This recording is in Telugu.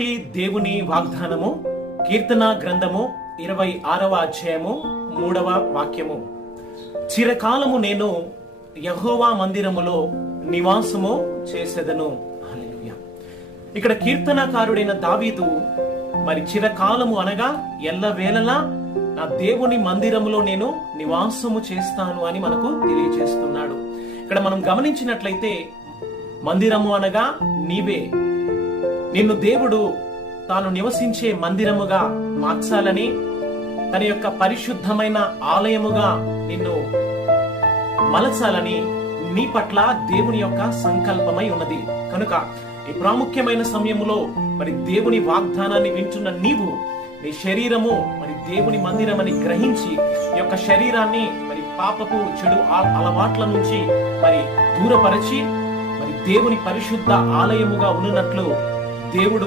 దేవుని వాగ్దానము కీర్తన గ్రంథము 26వ అధ్యాయము 3వ వాక్యము. చిరకాలము నేను యెహోవా మందిరములో నివాసము చేసెదను. హల్లెలూయా. ఇక్కడ కీర్తనకారుడైన దావీదు మరి చిరకాలము అనగా ఎల్లవేళలా నా దేవుని మందిరములో నేను నివాసము చేస్తాను అని మనకు తెలియజేస్తున్నాడు. ఇక్కడ మనం గమనించినట్లయితే మందిరము అనగా నీవే. నిన్ను దేవుడు తాను నివసించే మందిరముగా మార్చాలని, తన యొక్క పరిశుద్ధమైన ఆలయముగా నిన్ను మలచాలని నీ పట్ల దేవుని యొక్క సంకల్పమై ఉన్నది. కనుక ఈ ప్రాముఖ్యమైన సమయంలో మరి దేవుని వాగ్దానాన్ని వింటున్న నీవు నీ శరీరము మరి దేవుని మందిరం అని గ్రహించి ఈ యొక్క శరీరాన్ని మరి పాపపు చెడు అలవాట్ల నుంచి మరి దూరపరచి మరి దేవుని పరిశుద్ధ ఆలయముగా ఉన్నట్లు దేవుడు